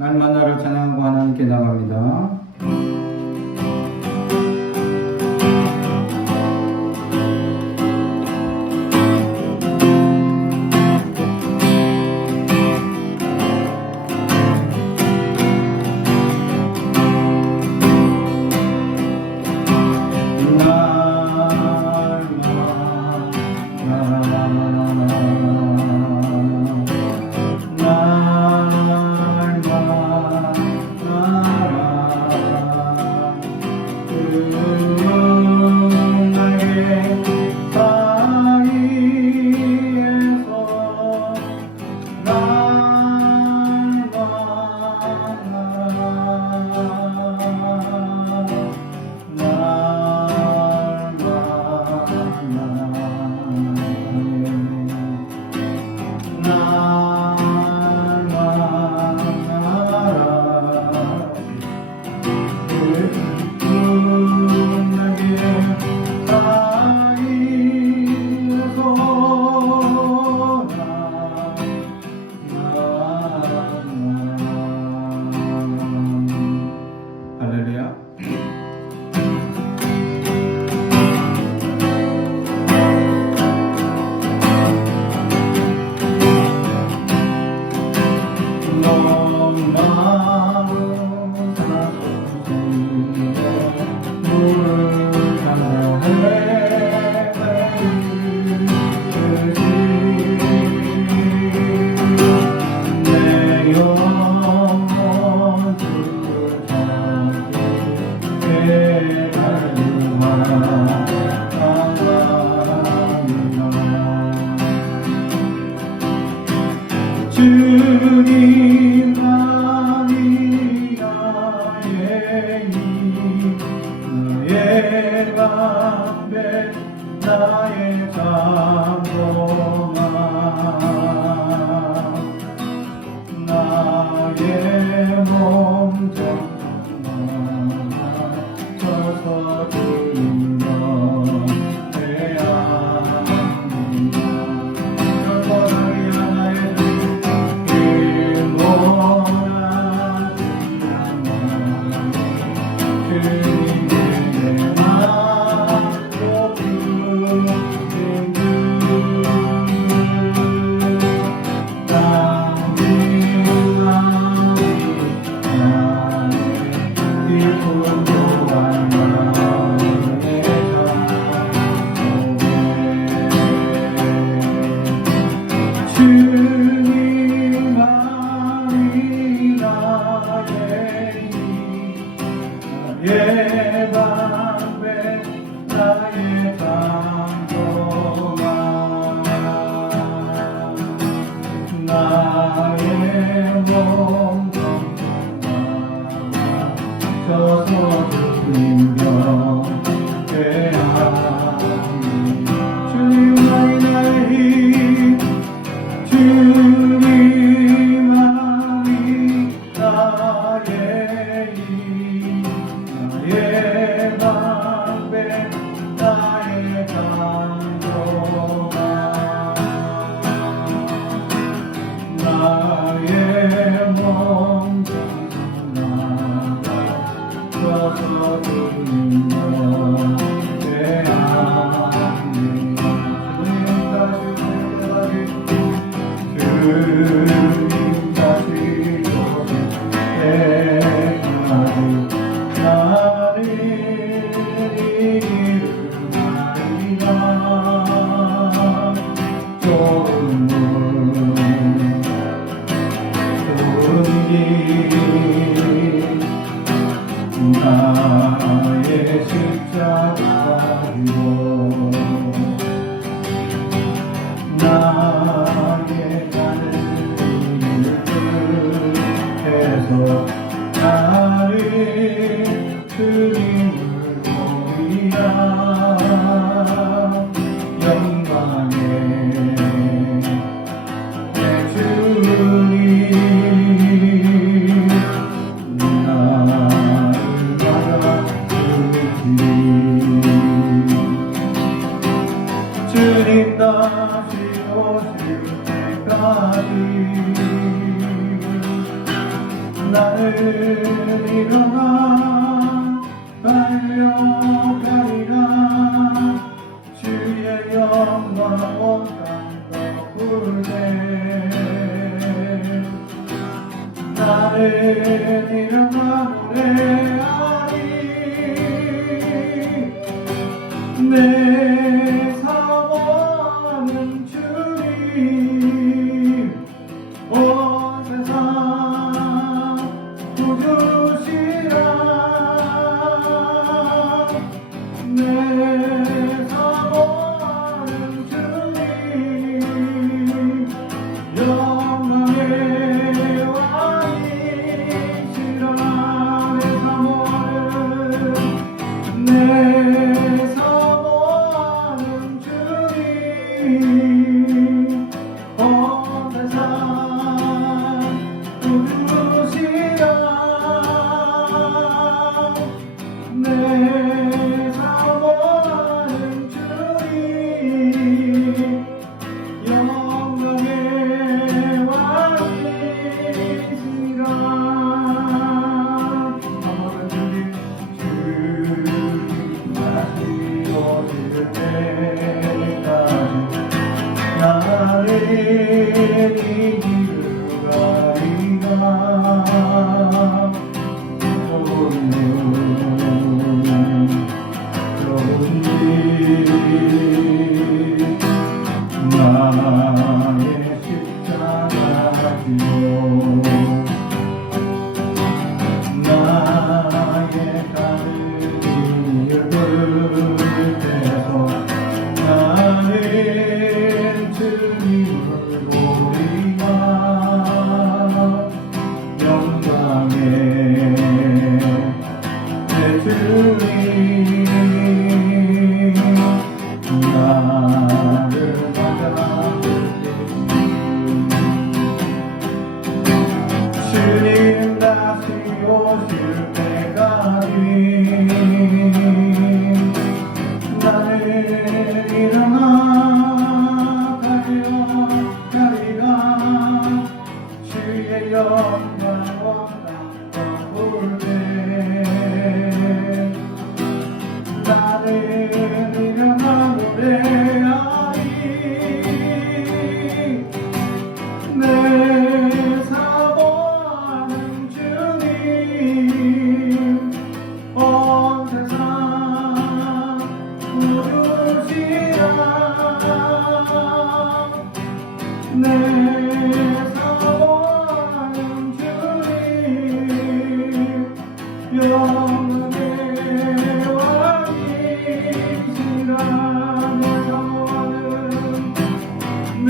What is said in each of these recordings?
날만 나를 찬양하고 하나님께 나갑니다. 주님만이 나의 힘, 나의 방백, 나의 장로만, 나의 몸 정말 서서 주님과 나의 방백, 나의 장로만, 나의 몸 정말 서서 주님 곁에 하니 주님만이 나의 힘, 주님만이 나의 힘, 나의 방백, 나의 장로만, 나의 몸 정말 서서 주님 곁에 하니 주님까지 오실 때까지 나를 이루리라. 좋은 길 나의 십자가 지고 나의 가는 길을 해서 나를 주님을 보이라. 영광의 내 주님 나를 받아주시리. 주님 다시 오실 때까지 나는 일어나 달려가리라 주의 영광 온 땅 덮을 때 나는 일어나 노래하리 내 사모하는 주님 온 세상 구주시라 내 사모하는 주님 영광의 왕이시라 내 사모하는 주님 온 세상 구주시라 내 사모하는 주님 영광의 왕이시라 아무런 주님 다시 오실 때까지 나는 이 길을 가리라 좁은 길 나의 십자가 지고 나의 가슴을 불태서 나는 주님을 보리라 영광의 내 주님 나를 받아주시니 주님 다시 오실 때까지 나는 일어나 달려가리라 주의 영광 온 땅 덮을 때 나는 일어나 노래하리 내 사모하는 주님 온 세상 구주시라 내 사모하는 주님 영광의 왕이시라 내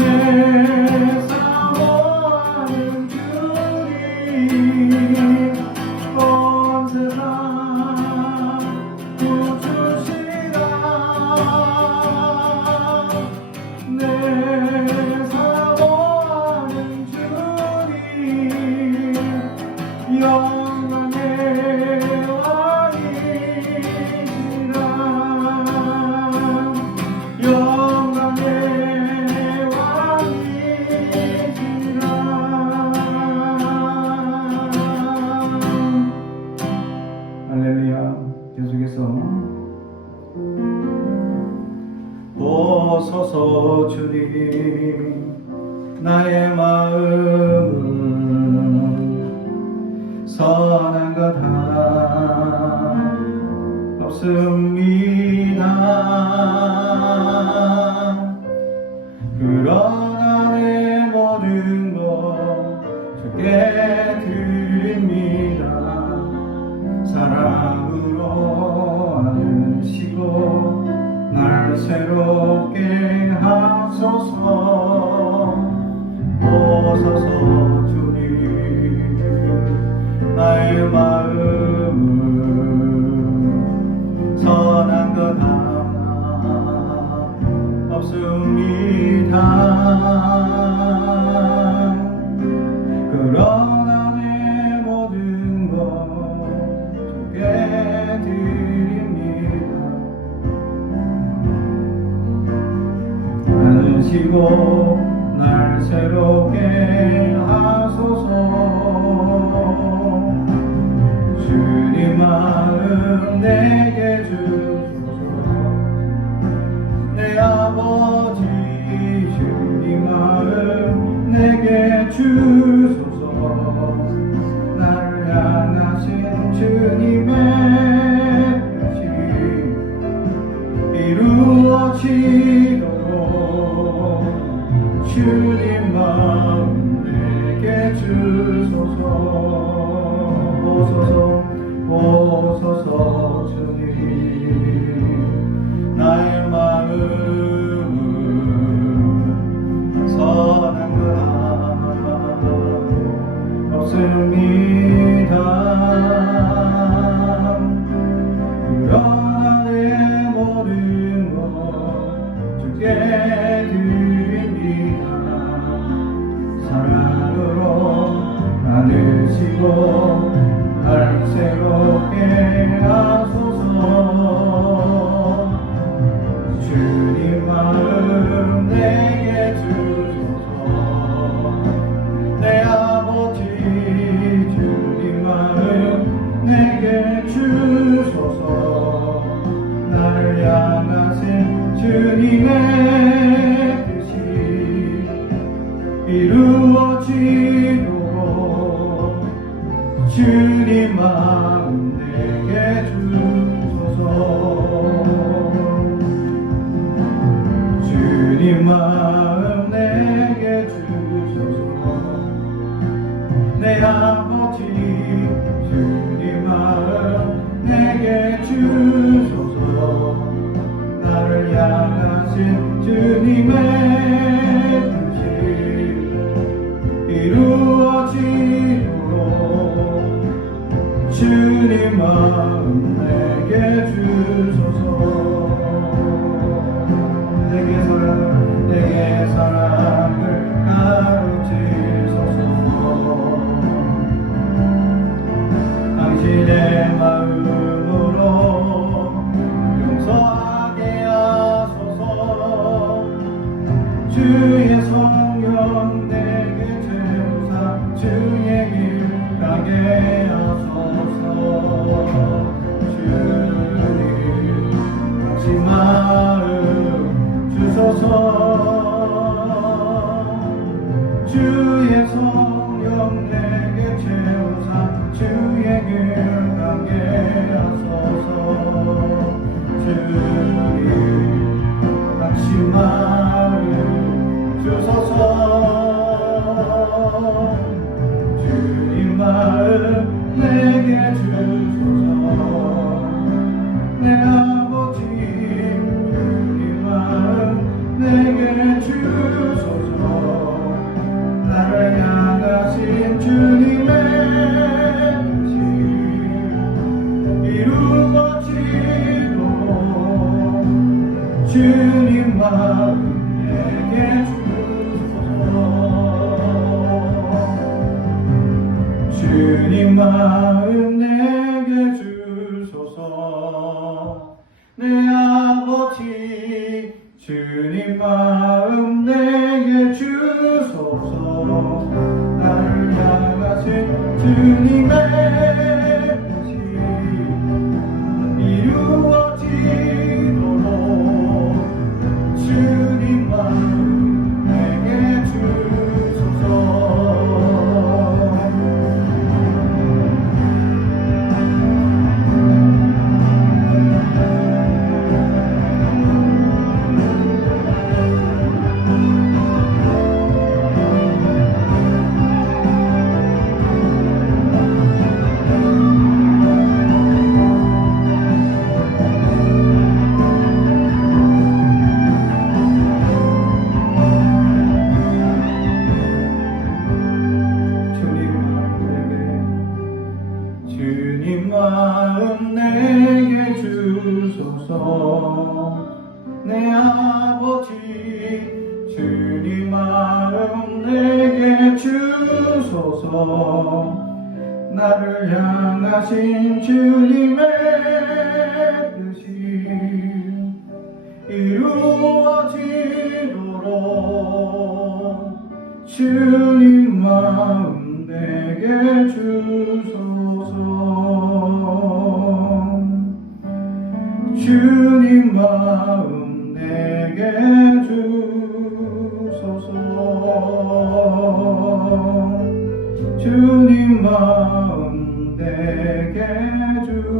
사모하는 주님 온 세상 구주시라 내 사모하는 주님 영광의 왕이시라 영광의 왕이시라 할렐루야. 계속해서 보소서 주님 나의 마음은 선한 것 하나 없습니다. 그러나 내 모든 것 주께 드립니다. 사랑으로 안으시고 날 새롭게 하소서. 보소서 주님 나의 마음은 선한 것 하나 없습니다. 그러나 내 모든 것 주께 드립니다. 안으시고 날 새롭게 하소서. 내게 주소서. 내 아버지 주님 마음 내게 주소서. 나를 향하신 주님의 뜻이 이루어지도록 주님 마음 내게 주소서. 오소서 주님. 나의 마음은 선한 것 없습니다. 그러나 내 모든 것 주께 드립니다. 사랑으로 나누시고 날 새롭게 하소서. 주님 마음 내게 주소서. 내 아버지 주님 마음 내게 주소서. 나를 향하신 주님의 뜻이 이루어지도록 주님 마음 내게 주소서. 주님 마음 내게 주소서. 내 아버지 주님 마음 내게 주소서. 나를 향하신 주님의 뜻이 이루어지도록 주님 마음 내게 주소서. 내게 사랑을 가르치소서. 당신의 마음으로 용서하게 하소서. 주의 성령 내게 채우사 주의 길 가게 하소서. 주님 당신 마음 주소서. 주의 성령 내게 채우사 주의 길 가게 하소서. 주님 당신 마음 주소서. 주님 마음 내게 주소서. 내 아버지 주님 마음 내게 주소서. 나를 향하신 주님의 뜻이 이루어지도록 주님 마음 내게 주소서. 주님 마음 내게 주소서. 내 아버지 주님 마음 내게 주소서. 나를 향하신 주님의 뜻이 이루어지도록 주님 마음 내게 주소서. 주님 마음 내게 주소서. 내 아버지 주님 마음 내게 주소서. 나를 향하신 주님의 뜻이 이루어지도록 주님 마음 내게 주소서. 마음 내게 주소서. 주님 마음 내게 주소서.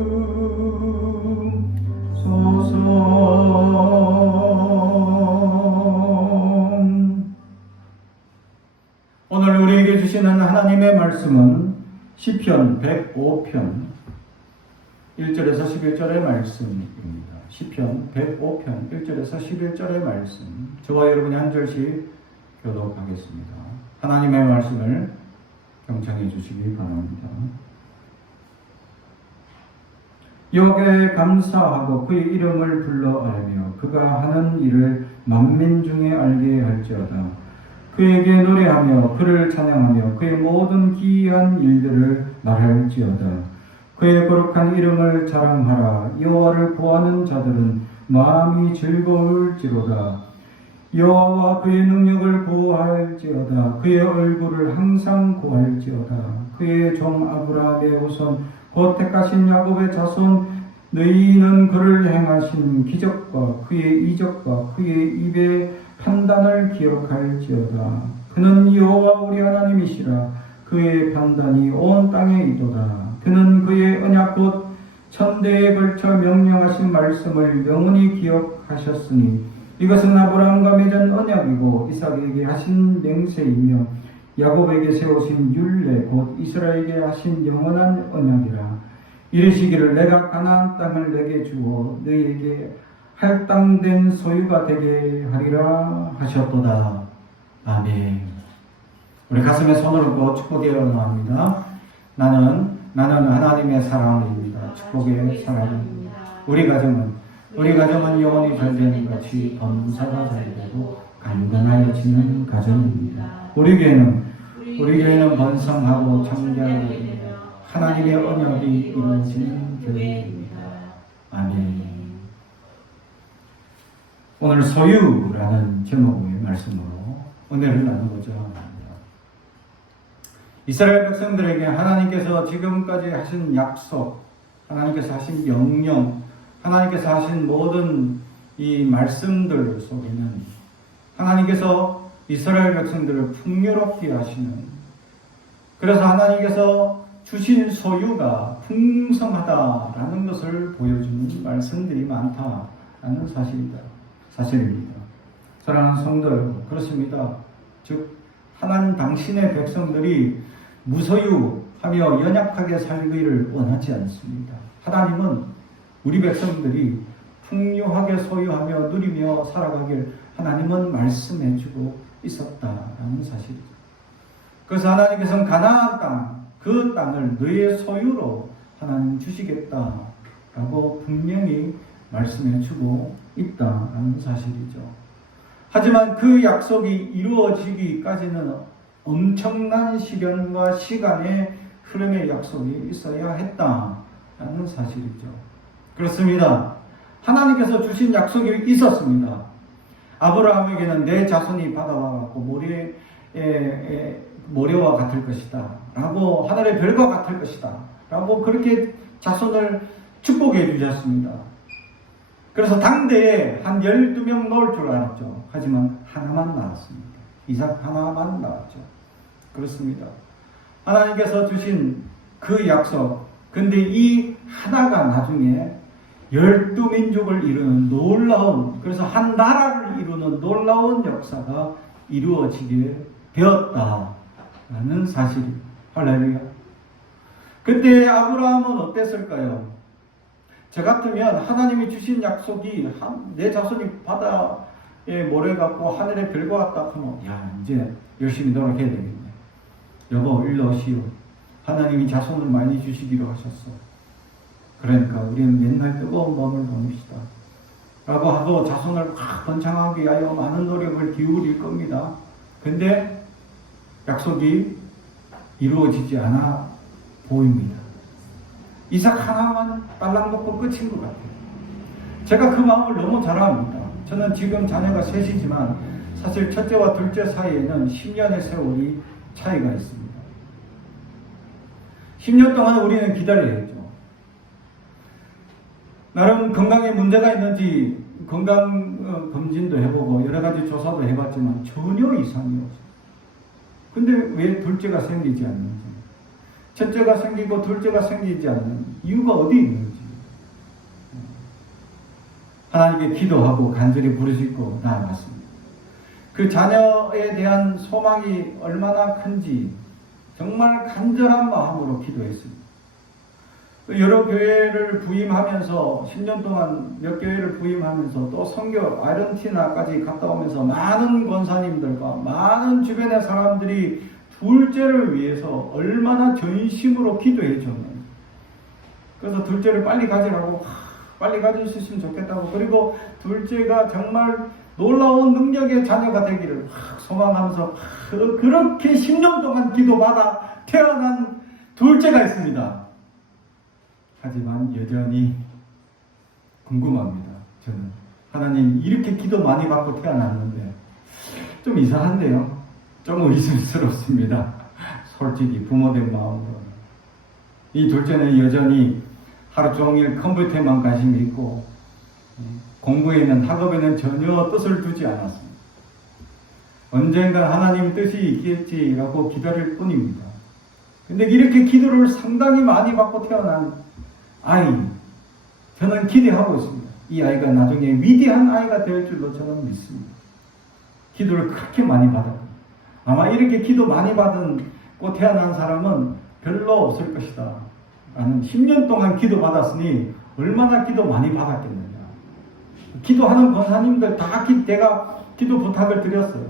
오늘 우리에게 주시는 하나님의 말씀은 시편 105편 1절에서 11절의 말씀입니다. 시편 105편 1절에서 11절의 말씀, 저와 여러분이 한 절씩 교독하겠습니다. 하나님의 말씀을 경청해 주시기 바랍니다. 여호와께 감사하고 그의 이름을 불러 아뢰며 그가 하는 일을 만민 중에 알게 할지어다. 그에게 노래하며 그를 찬양하며 그의 모든 기이한 일들을 말할지어다. 그의 거룩한 이름을 자랑하라. 여호와를 구하는 자들은 마음이 즐거울지로다. 여호와와 그의 능력을 구할지어다. 그의 얼굴을 항상 구할지어다. 그의 종 아브라함의 후손 곧 택하신 야곱의 자손, 너희는 그를 행하신 기적과 그의 이적과 그의 입의 판단을 기억할지어다. 그는 여호와 우리 하나님이시라. 그의 판단이 온 땅에 있도다. 그는 그의 언약 곧 천대에 걸쳐 명령하신 말씀을 영원히 기억하셨으니 이것은 아브라함과 맺은 언약이고 이삭에게 하신 맹세이며 야곱에게 세우신 율례 곧 이스라엘에게 하신 영원한 언약이라. 이르시기를 내가 가나안 땅을 내게 주어 너희에게 할당된 소유가 되게 하리라 하셨도다. 아멘. 우리 가슴에 손을 얹고 축복의 언어합니다. 나는 하나님의 사랑입니다. 축복의 사랑입니다. 우리 가정은 영원히 잘되는 같이 범사가 잘되고 강건하여지는 가정입니다. 우리 교회는 번성하고 창대하고 하나님의 언약이 이루어지는 교회입니다. 아멘. 오늘 소유라는 제목의 말씀으로 은혜를 나누고자 합니다. 이스라엘 백성들에게 하나님께서 지금까지 하신 약속, 하나님께서 하신 명령, 하나님께서 하신 모든 이 말씀들 속에는 하나님께서 이스라엘 백성들을 풍요롭게 하시는, 그래서 하나님께서 주신 소유가 풍성하다라는 것을 보여주는 말씀들이 많다라는 사실입니다. 사랑하는 성도 여러분, 그렇습니다. 즉 하나님 당신의 백성들이 무소유하며 연약하게 살기를 원하지 않습니다. 하나님은 우리 백성들이 풍요하게 소유하며 누리며 살아가길 하나님은 말씀해주고 있었다라는 사실이죠. 그래서 하나님께서는 가나안 땅, 그 땅을 너희의 소유로 하나님 주시겠다라고 분명히 말씀해주고 있다라는 사실이죠. 하지만 그 약속이 이루어지기까지는 엄청난 시련과 시간의 흐름의 약속이 있어야 했다라는 사실이죠. 그렇습니다. 하나님께서 주신 약속이 있었습니다. 아브라함에게는 내 자손이 바다와 같고 모래와 같을 것이다 라고, 하늘의 별과 같을 것이다 라고 그렇게 자손을 축복해 주셨습니다. 그래서 당대에 한 12명 나올 줄 알았죠. 하지만 하나만 나왔습니다. 이삭 하나만 나왔죠. 그렇습니다. 하나님께서 주신 그 약속, 근데 이 하나가 나중에 12민족을 이루는 놀라운, 그래서 한 나라를 이루는 놀라운 역사가 이루어지게 되었다라는 사실입니다. 할렐루야. 그때 아브라함은 어땠을까요? 저 같으면 하나님이 주신 약속이 내 자손이 바다에 모래 같고 하늘의 별과 같다 하면, 야, 이제 열심히 노력해야 되겠네. 여보, 일로 오시오. 하나님이 자손을 많이 주시기로 하셨어. 그러니까 우리는 맨날 뜨거운 몸을 보냅시다 라고 하고 자손을 확 번창하기 위하여 많은 노력을 기울일 겁니다. 근데 약속이 이루어지지 않아 보입니다. 이삭 하나만 딸랑 먹고 끝인 것 같아요. 제가 그 마음을 너무 잘 압니다. 저는 지금 자녀가 셋이지만 사실 첫째와 둘째 사이에는 10년의 세월이 차이가 있습니다. 10년 동안 우리는 기다려야죠. 나름 건강에 문제가 있는지 건강 검진도 해보고 여러 가지 조사도 해봤지만 전혀 이상이 없어요. 근데 왜 둘째가 생기지 않는지, 첫째가 생기고 둘째가 생기지 않는 이유가 어디 있는지 하나님께 기도하고 간절히 부르짖고 나아갔습니다. 그 자녀에 대한 소망이 얼마나 큰지 정말 간절한 마음으로 기도했습니다. 여러 교회를 부임하면서 10년 동안 몇 교회를 부임하면서 또 선교 아르헨티나까지 갔다 오면서 많은 권사님들과 많은 주변의 사람들이 둘째를 위해서 얼마나 전심으로 기도해 줬는지. 그래서 둘째를 빨리 가지라고, 빨리 가질 수 있으면 좋겠다고, 그리고 둘째가 정말 놀라운 능력의 자녀가 되기를 소망하면서 그렇게 10년 동안 기도받아 태어난 둘째가 있습니다. 하지만 여전히 궁금합니다. 저는 하나님 이렇게 기도 많이 받고 태어났는데 좀 이상한데요. 좀 의심스럽습니다. 솔직히 부모된 마음으로. 이 둘째는 여전히 하루 종일 컴퓨터에만 관심이 있고 공부에는 학업에는 전혀 뜻을 두지 않았습니다. 언젠가 하나님 뜻이 있겠지라고 기다릴 뿐입니다. 근데 이렇게 기도를 상당히 많이 받고 태어난 아이, 저는 기대하고 있습니다. 이 아이가 나중에 위대한 아이가 될 줄로 저는 믿습니다. 기도를 그렇게 많이 받았고 아마 이렇게 기도 많이 받고 태어난 사람은 별로 없을 것이다. 나는 10년 동안 기도 받았으니 얼마나 기도 많이 받았겠느냐. 기도하는 권사님들 다 내가 기도 부탁을 드렸어요.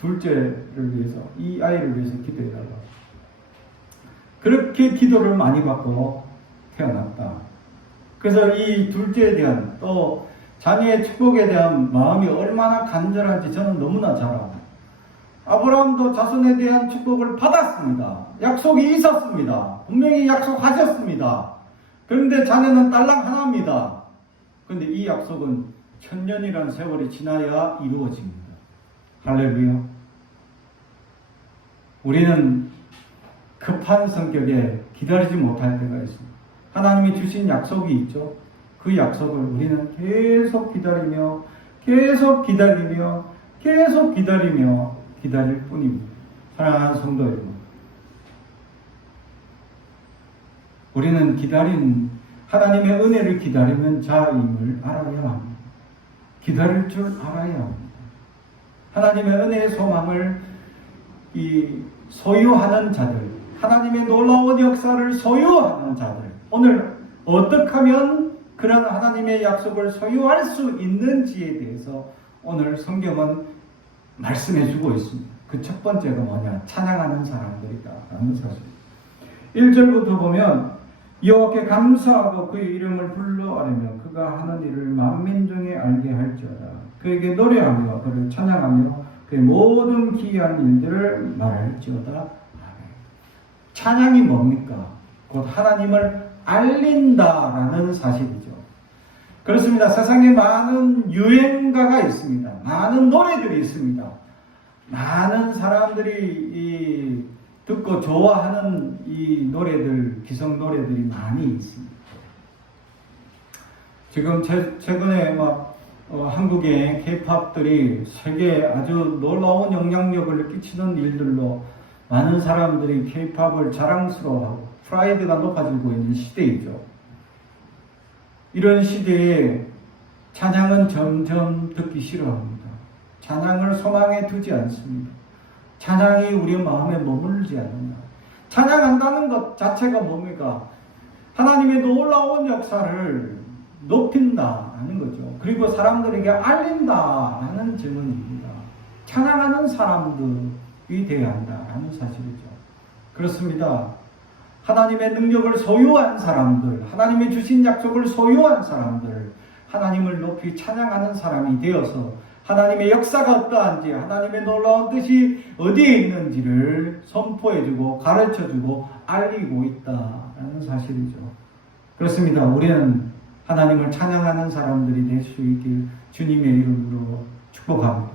둘째를 위해서, 이 아이를 위해서 기도해달라고. 그렇게 기도를 많이 받고 태어났다. 그래서 이 둘째에 대한 또 자녀의 축복에 대한 마음이 얼마나 간절한지 저는 너무나 잘 알아요. 아브라함도 자손에 대한 축복을 받았습니다. 약속이 있었습니다. 분명히 약속하셨습니다. 그런데 자녀는 딸랑 하나입니다. 그런데 이 약속은 천년이라는 세월이 지나야 이루어집니다. 할렐루야. 우리는 급한 성격에 기다리지 못할 때가 있습니다. 하나님이 주신 약속이 있죠. 그 약속을 우리는 계속 기다리며 계속 기다리며 계속 기다리며 기다릴 뿐입니다. 사랑하는 성도 여러분, 우리는 하나님의 은혜를 기다리는 자임을 알아야 합니다. 기다릴 줄 알아야 합니다. 하나님의 은혜의 소망을 소유하는 자들, 하나님의 놀라운 역사를 소유하는 자들, 오늘 어떻게 하면 그런 하나님의 약속을 소유할 수 있는지에 대해서 오늘 성경은 말씀해주고 있습니다. 그 첫 번째가 뭐냐? 찬양하는 사람들이다 라는 사실. 1절부터 보면 여호와께 감사하고 그의 이름을 불러 아뢰며 그가 하는 일을 만민 중에 알게 할지어다. 그에게 노래하며 그를 찬양하며 그의 모든 기이한 일들을 말할지어다. 찬양이 뭡니까? 곧 하나님을 알린다라는 사실이죠. 그렇습니다. 세상에 많은 유행가가 있습니다. 많은 노래들이 있습니다. 많은 사람들이 듣고 좋아하는 이 노래들, 기성 노래들이 많이 있습니다. 지금 최근에 한국의 K-팝들이 세계에 아주 놀라운 영향력을 끼치는 일들로 많은 사람들이 K-팝을 자랑스러워하고 프라이드가 높아지고 있는 시대이죠. 이런 시대에 찬양은 점점 듣기 싫어합니다. 찬양을 소망에 두지 않습니다. 찬양이 우리 마음에 머물지 않는다. 찬양한다는 것 자체가 뭡니까? 하나님의 놀라운 역사를 높인다라는 거죠. 그리고 사람들에게 알린다라는 증언입니다. 찬양하는 사람들이 되어야 한다라는 사실이죠. 그렇습니다. 하나님의 능력을 소유한 사람들, 하나님의 주신 약속을 소유한 사람들, 하나님을 높이 찬양하는 사람이 되어서 하나님의 역사가 어떠한지, 하나님의 놀라운 뜻이 어디에 있는지를 선포해주고 가르쳐주고 알리고 있다라는 사실이죠. 그렇습니다. 우리는 하나님을 찬양하는 사람들이 될 수 있길 주님의 이름으로 축복합니다.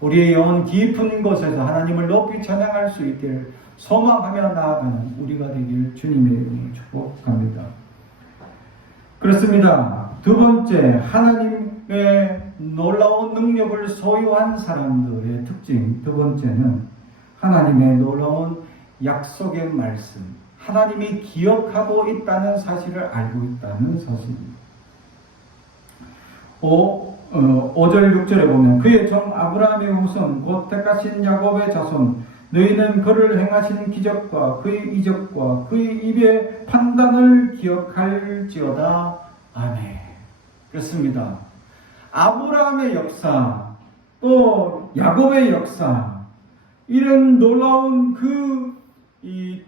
우리의 영혼 깊은 곳에서 하나님을 높이 찬양할 수 있길 소망하며 나아가는 우리가 되길 주님의 이름으로 축복합니다. 그렇습니다. 두 번째, 하나님 놀라운 능력을 소유한 사람들의 특징, 두 번째는 하나님의 놀라운 약속의 말씀, 하나님이 기억하고 있다는 사실을 알고 있다는 사실입니다. 5절 6절에 보면 그의 종 아브라함의 후손 곧 택하신 야곱의 자손 너희는 그를 행하신 기적과 그의 이적과 그의 입의 판단을 기억할지어다. 아멘. 그렇습니다. 아브라함의 역사, 또 야곱의 역사, 이런 놀라운 이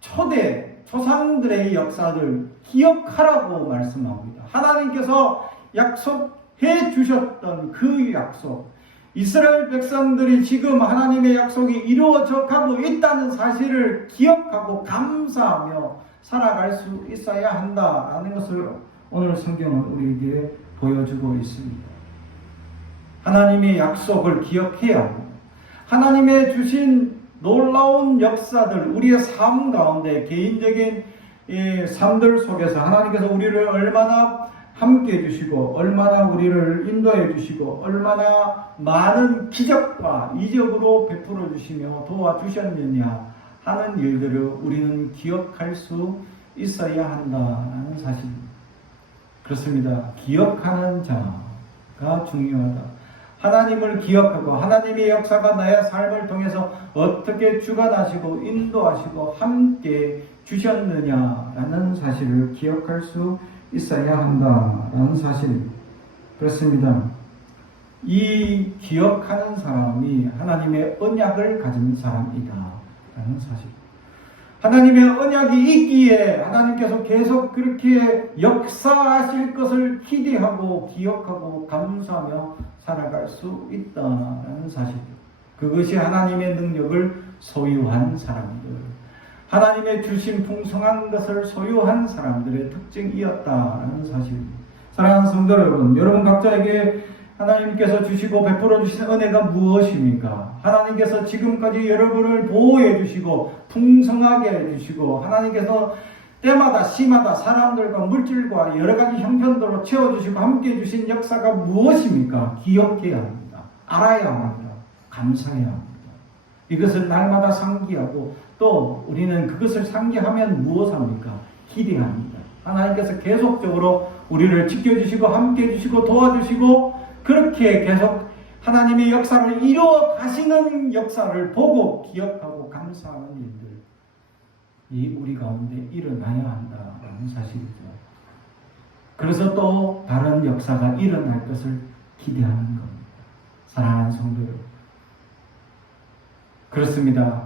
초대 조상들의 역사를 기억하라고 말씀합니다. 하나님께서 약속해 주셨던 그 약속, 이스라엘 백성들이 지금 하나님의 약속이 이루어져 가고 있다는 사실을 기억하고 감사하며 살아갈 수 있어야 한다라는 것을 오늘 성경은 우리에게 보여주고 있습니다. 하나님의 약속을 기억해야 하고 하나님의 주신 놀라운 역사들, 우리의 삶 가운데 개인적인 삶들 속에서 하나님께서 우리를 얼마나 함께 해주시고 얼마나 우리를 인도해 주시고 얼마나 많은 기적과 이적으로 베풀어 주시며 도와주셨느냐 하는 일들을 우리는 기억할 수 있어야 한다는 사실입니다. 그렇습니다. 기억하는 자가 중요하다. 하나님을 기억하고 하나님의 역사가 나의 삶을 통해서 어떻게 주관하시고 인도하시고 함께 주셨느냐라는 사실을 기억할 수 있어야 한다라는 사실입니다. 그렇습니다. 이 기억하는 사람이 하나님의 언약을 가진 사람이다라는 사실. 하나님의 언약이 있기에 하나님께서 계속 그렇게 역사하실 것을 기대하고 기억하고 감사하며 살아갈 수 있다는 사실. 그것이 하나님의 능력을 소유한 사람들, 하나님의 주신 풍성한 것을 소유한 사람들의 특징이었다는 사실입니다. 사랑하는 성도 여러분, 여러분 각자에게 하나님께서 주시고 베풀어 주신 은혜가 무엇입니까? 하나님께서 지금까지 여러분을 보호해 주시고 풍성하게 해 주시고 하나님께서 때마다 시마다 사람들과 물질과 여러 가지 형편들로 채워주시고 함께 해주신 역사가 무엇입니까? 기억해야 합니다. 알아야 합니다. 감사해야 합니다. 이것을 날마다 상기하고 또 우리는 그것을 상기하면 무엇합니까? 기대합니다. 하나님께서 계속적으로 우리를 지켜주시고 함께 해주시고 도와주시고 그렇게 계속 하나님의 역사를 이루어 가시는 역사를 보고 기억하고 감사하는 일들이 우리 가운데 일어나야 한다는 사실이죠. 그래서 또 다른 역사가 일어날 것을 기대하는 겁니다. 사랑하는 성도 여러분, 그렇습니다.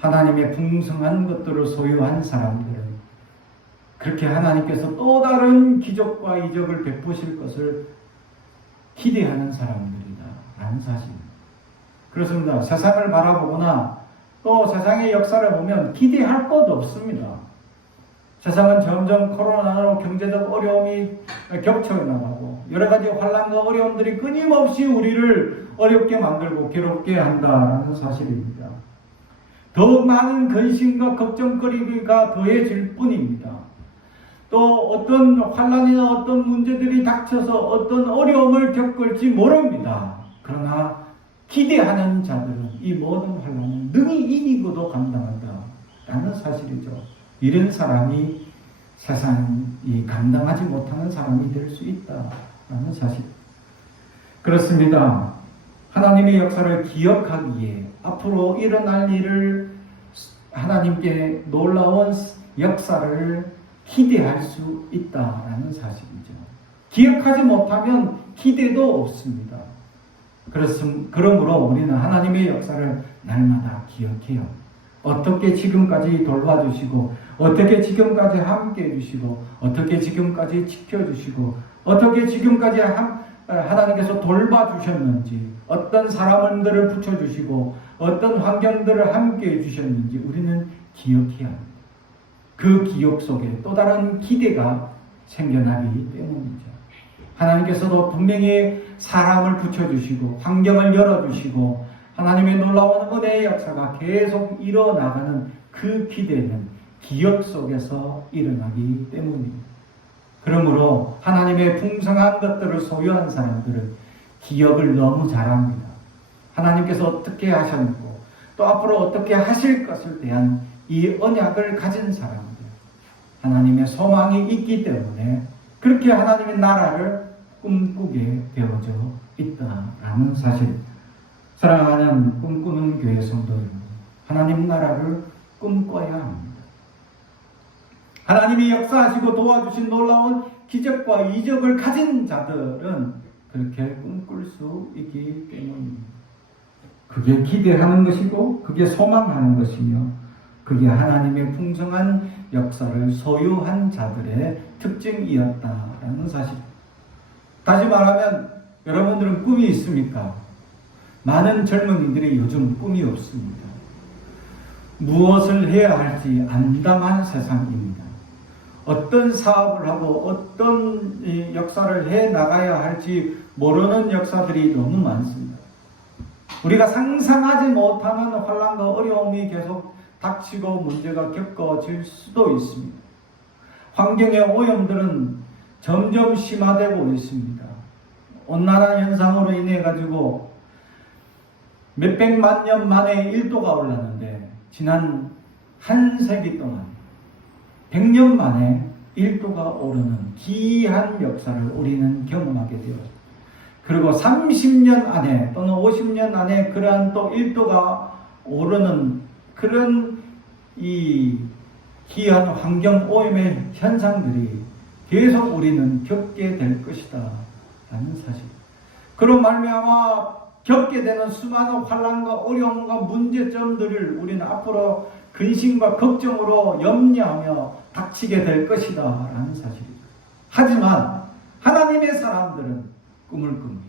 하나님의 풍성한 것들을 소유한 사람들은 그렇게 하나님께서 또 다른 기적과 이적을 베푸실 것을 기대하는 사람들이다 라는 사실입니다. 그렇습니다. 세상을 바라보거나 또 세상의 역사를 보면 기대할 것도 없습니다. 세상은 점점 코로나로 경제적 어려움이 겹쳐 나가고 여러 가지 환난과 어려움들이 끊임없이 우리를 어렵게 만들고 괴롭게 한다라는 사실입니다. 더 많은 근심과 걱정거리가 더해질 뿐입니다. 또 어떤 환난이나 어떤 문제들이 닥쳐서 어떤 어려움을 겪을지 모릅니다. 그러나 기대하는 자들은 이 모든 환난을 능히 이기고도 감당한다라는 사실이죠. 이런 사람이 세상이 감당하지 못하는 사람이 될 수 있다라는 사실. 그렇습니다. 하나님의 역사를 기억하기에 앞으로 일어날 일을 하나님께 놀라운 역사를 기대할 수 있다라는 사실이죠. 기억하지 못하면 기대도 없습니다. 그러므로 우리는 하나님의 역사를 날마다 기억해요. 어떻게 지금까지 돌봐주시고 어떻게 지금까지 함께 해주시고 어떻게 지금까지 지켜주시고 어떻게 지금까지 하나님께서 돌봐주셨는지 어떤 사람들을 붙여주시고 어떤 환경들을 함께 해주셨는지 우리는 기억해야 합니다. 그 기억 속에 또 다른 기대가 생겨나기 때문이죠. 하나님께서도 분명히 사람을 붙여주시고 환경을 열어주시고 하나님의 놀라운 은혜의 역사가 계속 일어나가는 그 기대는 기억 속에서 일어나기 때문입니다. 그러므로 하나님의 풍성한 것들을 소유한 사람들은 기억을 너무 잘합니다. 하나님께서 어떻게 하셨고 또 앞으로 어떻게 하실 것을 대한 이 언약을 가진 사람들, 하나님의 소망이 있기 때문에 그렇게 하나님의 나라를 꿈꾸게 되어져 있다라는 사실. 사랑하는 꿈꾸는 교회 성도 여러분, 하나님 나라를 꿈꿔야 합니다. 하나님이 역사하시고 도와주신 놀라운 기적과 이적을 가진 자들은 그렇게 꿈꿀 수 있기 때문입니다. 그게 기대하는 것이고 그게 소망하는 것이며 그게 하나님의 풍성한 역사를 소유한 자들의 특징이었다라는 사실. 다시 말하면 여러분들은 꿈이 있습니까? 많은 젊은이들이 요즘 꿈이 없습니다. 무엇을 해야 할지 암담한 세상입니다. 어떤 사업을 하고 어떤 역사를 해 나가야 할지 모르는 역사들이 너무 많습니다. 우리가 상상하지 못하는 환난과 어려움이 계속 닥치고 문제가 겪어질 수도 있습니다. 환경의 오염들은 점점 심화되고 있습니다. 온난화 현상으로 인해 가지고 몇백만 년 만에 1도가 올랐는데 지난 한 세기 동안 100년 만에 1도가 오르는 기이한 역사를 우리는 경험하게 되었습니다. 그리고 30년 안에 또는 50년 안에 그러한 또 1도가 오르는 그런 이 기이한 환경 오염의 현상들이 계속 우리는 겪게 될 것이다 라는 사실. 그로 말미암아 겪게 되는 수많은 환난과 어려움과 문제점들을 우리는 앞으로 근심과 걱정으로 염려하며 닥치게 될 것이다 라는 사실이죠. 하지만 하나님의 사람들은 꿈을 꿉니다.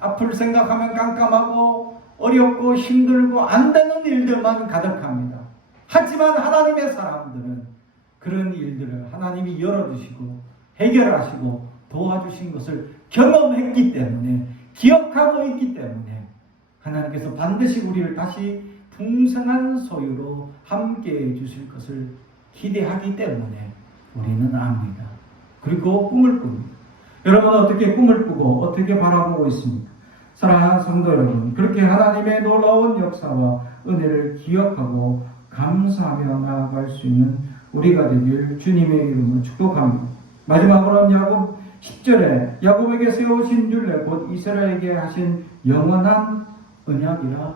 앞을 생각하면 깜깜하고 어렵고 힘들고 안 되는 일들만 가득합니다. 하지만 하나님의 사람들은 그런 일들을 하나님이 열어주시고 해결하시고 도와주신 것을 경험했기 때문에 기억하고 있기 때문에 하나님께서 반드시 우리를 다시 풍성한 소유로 함께해 주실 것을 기대하기 때문에 우리는 압니다. 그리고 꿈을 꿉니다. 여러분은 어떻게 꿈을 꾸고 어떻게 바라보고 있습니까? 사랑하는 성도 여러분, 그렇게 하나님의 놀라운 역사와 은혜를 기억하고 감사하며 나아갈 수 있는 우리가 되길 주님의 이름으로 축복합니다. 마지막으로는 야곱 10절에 야곱에게 세우신 율례 곧 이스라엘에게 하신 영원한 언약이라.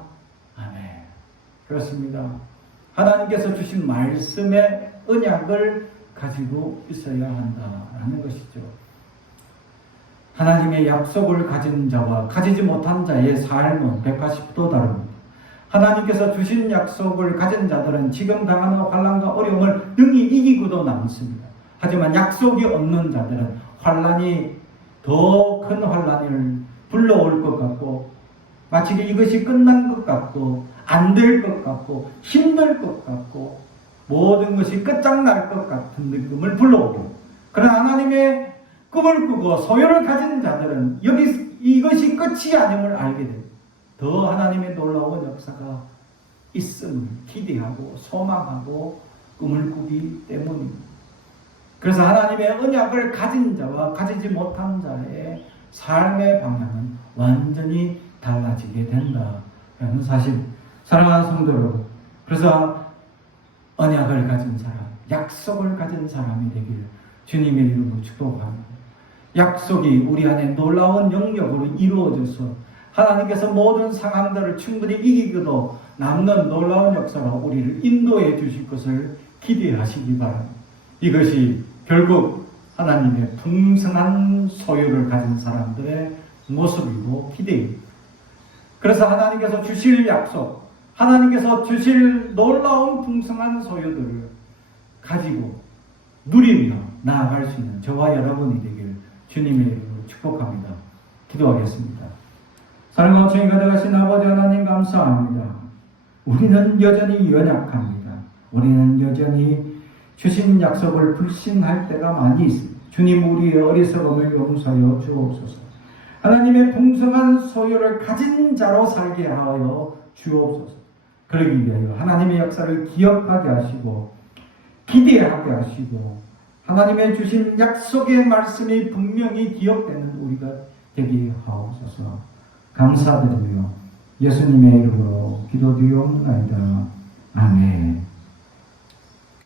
아멘. 그렇습니다. 하나님께서 주신 말씀의 언약을 가지고 있어야 한다라는 것이죠. 하나님의 약속을 가진 자와 가지지 못한 자의 삶은 180도 다릅니다. 하나님께서 주신 약속을 가진 자들은 지금 당하는 환난과 어려움을 능히 이기고도 남습니다. 하지만 약속이 없는 자들은 환난이 더 큰 환난을 불러올 것 같고 마치 이것이 끝난 것 같고 안 될 것 같고 힘들 것 같고 모든 것이 끝장날 것 같은 느낌을 불러오고, 그러나 하나님의 꿈을 꾸고 소유를 가진 자들은 이것이 끝이 아님을 알게 됩니다. 더 하나님의 놀라운 역사가 있음을 기대하고 소망하고 꿈을 꾸기 때문입니다. 그래서 하나님의 언약을 가진 자와 가지지 못한 자의 삶의 방향은 완전히 달라지게 된다라는 사실. 사랑하는 성도 여러분, 그래서 언약을 가진 사람, 약속을 가진 사람이 되기를 주님의 이름으로 축복합니다. 약속이 우리 안에 놀라운 영역으로 이루어져서 하나님께서 모든 상황들을 충분히 이기고도 남는 놀라운 역사로 우리를 인도해 주실 것을 기대하시기 바랍니다. 이것이 결국 하나님의 풍성한 소유를 가진 사람들의 모습이고 기대입니다. 그래서 하나님께서 주실 약속, 하나님께서 주실 놀라운 풍성한 소유들을 가지고 누리며 나아갈 수 있는 저와 여러분이 되길 주님의 이름으로 축복합니다. 기도하겠습니다. 사랑과 정이 가득하신 아버지 하나님 감사합니다. 우리는 여전히 연약합니다. 우리는 여전히 주신 약속을 불신할 때가 많이 있습니다. 주님, 우리의 어리석음을 용서하여 주옵소서. 하나님의 풍성한 소유를 가진 자로 살게 하여 주옵소서. 그러기 위하여 하나님의 역사를 기억하게 하시고 기대하게 하시고 하나님의 주신 약속의 말씀이 분명히 기억되는 우리가 되게 하옵소서. 감사드리며 예수님의 이름으로 기도드리옵나이다. 아멘.